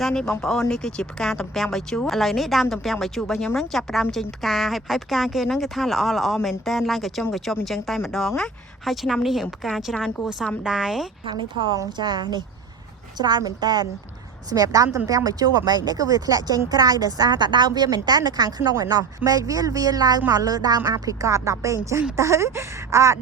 ចានេះបងប្អូននេះគឺជាផ្កាតំពាំងបាយជូរឥឡូវនេះដើមតំពាំងបាយជូររបស់ខ្ញុំហ្នឹងចាប់ផ្ដើមចេញផ្កាហើយផ្កាគេហ្នឹងគឺថាល្អមែនតែនឡើងកញ្ចុំអញ្ចឹងតែម្ដងណាហើយឆ្នាំនេះរៀងផ្កាច្រើនគួរសមដែរខាងនេះផងចានេះច្រើនមែនតែនសម្រាប់ដើមតំពាំងបាយជូរបែបនេះគឺវាធ្លាក់ចេញក្រៅដោយសារតែដើមវាមែនតែននៅខាងក្នុងឯណោះមែកវាឡើងមកលើដើមអាព្រីកតដល់ពេលអញ្ចឹងទៅ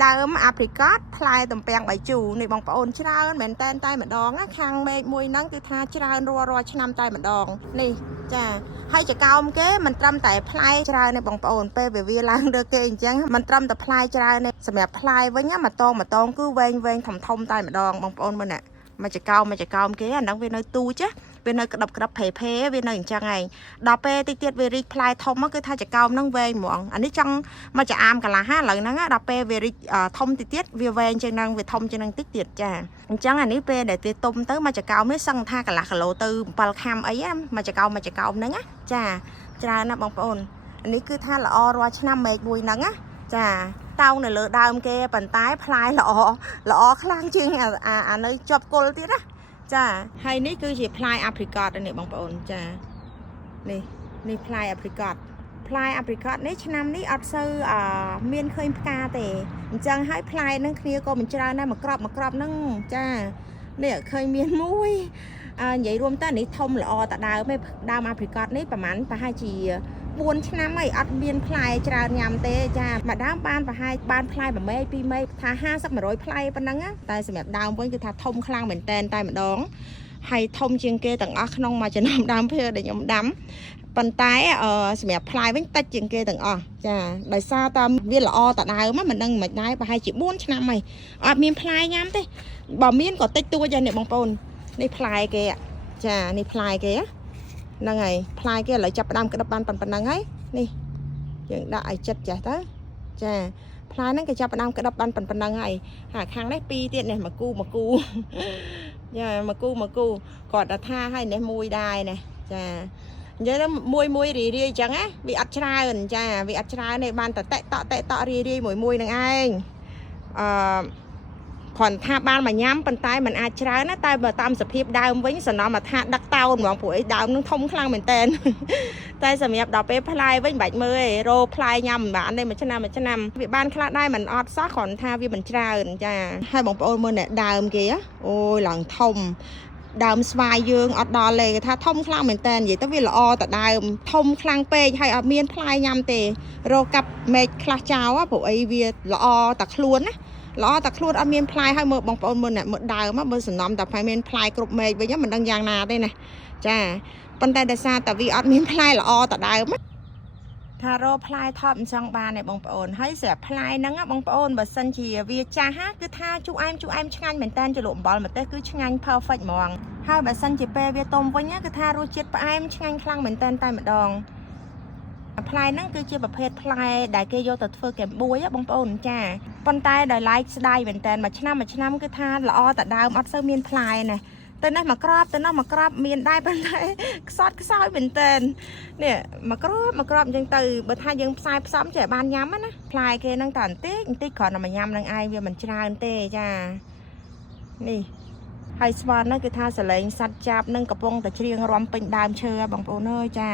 ដើមអាព្រីកតផ្លែតំពាំងបាយជូរនេះបងប្អូនច្រើនមែនតែនតែម្ដងណាខាងមែកមួយហ្នឹងគឺថាច្រើនរាល់ឆ្នាំតែម្ដងនេះចាហើយចកោមគេមិនត្រឹមតែផ្លែច្រើនទេបងប្អូនពេលវាឡើងលើគេអញ្ចឹងមិនត្រឹមតែផ្លែច្រើនទេសម្រាប់ផ្លែវិញម្តងគឺវែងធំតែម្ដងបងប្អូនមើលណាមកចកោមគេអាហ្នឹងវានៅទូចវានៅក្តាប់ភេវានៅអញ្ចឹងឯងដល់ពេលតិចទៀតវារីកផ្លែធំគឺថាចកោមហ្នឹងវែងហ្មងអានេះចង់មកចាអាមកន្លះឥឡូវហ្នឹងដល់ពេលវារីកធំតិចទៀតវាវែងជាងហ្នឹងវាធំជាងហ្នឹងតិចទៀតចាអញ្ចឹងអានេះពេលដែលវាទុំទៅមកចកោមនេះសឹងថាកន្លះគីឡូទៅ7ខាំអីមកចកោមហ្នឹងណាចាច្រើនណាស់បងប្អូននេះគឺថាល្អរាល់ឆ្នាំមែកមួយហ្នឹងណាចាតោងនៅលើដើមគេប៉ុន្តែផ្លែល្អខ្លាំងជាងអានៅជាប់គល់ទៀតណាចាហើយនេះគឺជាផ្លែអាព្រីកតនេះបងប្អូនចានេះផ្លែអាព្រីកតនេះឆ្នាំនេះអត់សូវមានឃើញផ្កាទេអញ្ចឹងហើយផ្លែហ្នឹងគ្នាក៏មិនច្រើនដែរមួយក្របហ្នឹងចានេះឃើញមានមួយនិយាយរួមទៅនេះធំល្អតដើមអាព្រីកតនេះប្រហែលជា4ឆ្នាំហើយអត់មានផ្លែច្រើនញ៉ាំទេចាមួយដើមបានប្រហែលបានផ្លែ1មេ2មេថា50-100ផ្លែប៉ុណ្ណឹងតែសម្រាប់ដើមវិញគឺថាធំខ្លាំងមែនតែម្ដងហើយធំជាងគេទាំងអស់ក្នុងមួយចំណោមដើមភឿដែលខ្ញុំដាំប៉ុន្តែសម្រាប់ផ្លែវិញតិចជាងគេទាំងអស់ចាដោយសារតាមវាល្អតដើមមិនដឹងមិនដែរប្រហែលជា4ឆ្នាំហើយអត់មានផ្លែញ៉ាំទេបើមានក៏តិចតួចដែរនេះបងប្អូននេះផ្លែគេចានេះផ្លែគេហ្នឹងហើយផ្លែគេឥឡូវចាប់ផ្ដើមក្តាប់បានប៉ុណ្ណឹងហើយនេះយើងដាក់ឲ្យចិត្តចាស់ទៅចាផ្លែហ្នឹងគេចាប់ផ្ដើមក្តាប់បានប៉ុណ្ណឹងហើយហើយខាងនេះ2ទៀតនេះមកគូចាមកគូគាត់ថាឲ្យនេះមួយដែរណាចានិយាយទៅមួយរីអញ្ចឹងណាវាអត់ច្រើនចាវាអត់ច្រើនទេបានតែតេរីមួយនឹងឯងគ្រាន់ថាបានមកញ៉ាំប៉ុន្តែมันអាចច្រើនណាតែបើតាមសភាពដើមវិញសំណមកថាដឹកតោនហ្មងព្រោះអីដើមនឹងធំខ្លាំងមែនតែនតែសម្រាប់ដល់ពេលផ្លែវិញមិនបាច់មើលទេរោផ្លែញ៉ាំមិនបានទេមួយឆ្នាំវាបានខ្លះដែរมันអត់សោះគ្រាន់ថាវាមិនច្រើនចាហើយបងប្អូនមើលអ្នកដើមគេអូយឡើងធំដើមស្វាយយើងអត់ដល់ទេគេថាធំខ្លាំងមែនតើនិយាយទៅវាល្អតដើមធំខ្លាំងពេកហើយអត់មានផ្លែញ៉ាំទេរកកាប់មែកខ្លះចោលព្រោះអីវាល្អតែខ្លួនណាល្អតែខ្លួនអត់មានផ្លែហើយមើលបងប្អូនមើលដើមមើលសំណំតែផ្លែមានផ្លែគ្រប់មែកវិញមិនដឹងយ៉ាងណាទេណាចាប៉ុន្តែដោយសារតែវាអត់មានផ្លែល្អតដើមថារកផ្លែថប់អញ្ចឹងបានទេបងប្អូនហើយស្រាប់ផ្លែហ្នឹងបងប្អូនបើសិនជាវាចាស់គឺថាជូរអែមឆ្ងាញ់មែនតើជ្រលក់អំបិលម្ទេសគឺឆ្ងាញ់ perfect ហ្មងហើយបើសិនជាពេលវាទុំវិញគឺថារសជាតិផ្អែមឆ្ងាញ់ខ្លាំងមែនតើតែម្ដងផ្លែហ្នឹងគឺជាប្រភេទផ្លែដែលគេយកទៅធ្វើកែមបួយបងប្អូនចាប៉ុន្តែដោយឡែកស្ដាយមែនតើមួយឆ្នាំគឺថាល្អតែដើមអត់សូវមានផ្លែណាទៅនេះមកក្របមានដែរប៉ុន្តែខ្សត់ខ្សោយមែនតើនេះមកក្របអញ្ចឹងទៅបើថាយើងផ្សាយផ្សំចេះបានញ៉ាំណាផ្លែគេហ្នឹងតែបន្តិចគ្រាន់តែមកញ៉ាំនឹងឯងវាមិនច្រើនទេចានេះហើយស្វានហ្នឹងគឺថាសលេងសัตว์ចាប់នឹងកំពុងតែច្រៀងរាំពេញដើមឈើបងប្អូនអើយចា